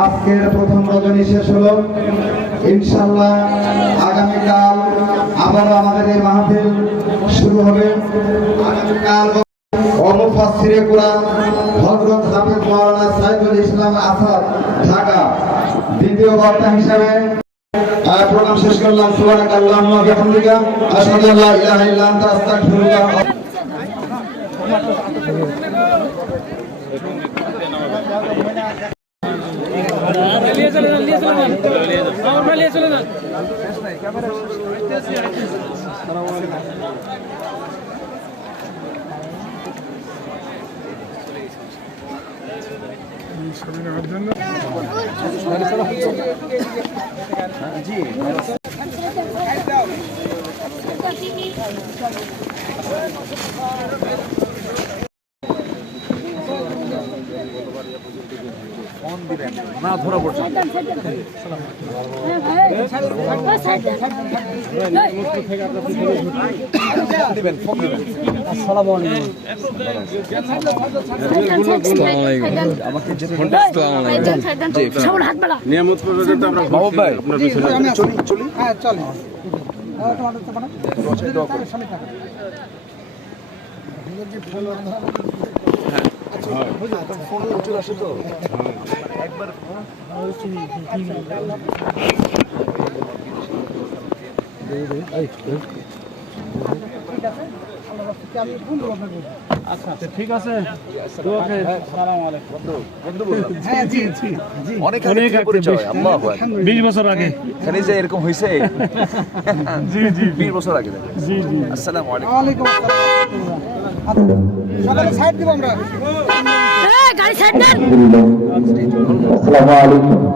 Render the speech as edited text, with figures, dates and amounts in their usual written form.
আজকের প্রথম রজনী শেষ হলো। ইনশাআল্লাহ আগামীকাল আবারও আমাদের এই মাহফিল শুরু হবে। আগামীকাল মুফাসসিরে কুরআন হযরত হাফেজ মাওলানা সাইদুল ইসলাম আসাদ ঢাকা দ্বিতীয় বক্তা হিসেবে প্রোগ্রাম শেষ করলাম। সুবহানাকাল্লাহুম্মা ওয়া বিহামদিকা আশহাদু আল্লা ইলাহা ইল্লা আনতা আস্তাগফিরুকা। না ধরা পড়ছে ফোন চলে আসে তো একবার আচ্ছা ঠিক আছে। অনেক 20 বছর আগে এখানে যে এরকম হয়েছে। জি জি 20 বছর আগে। জি জি আসসালামু আলাইকুম। সবাই সাইড দিব আমরা। গাড়ি সাইড দেন। আসসালামু আলাইকুম।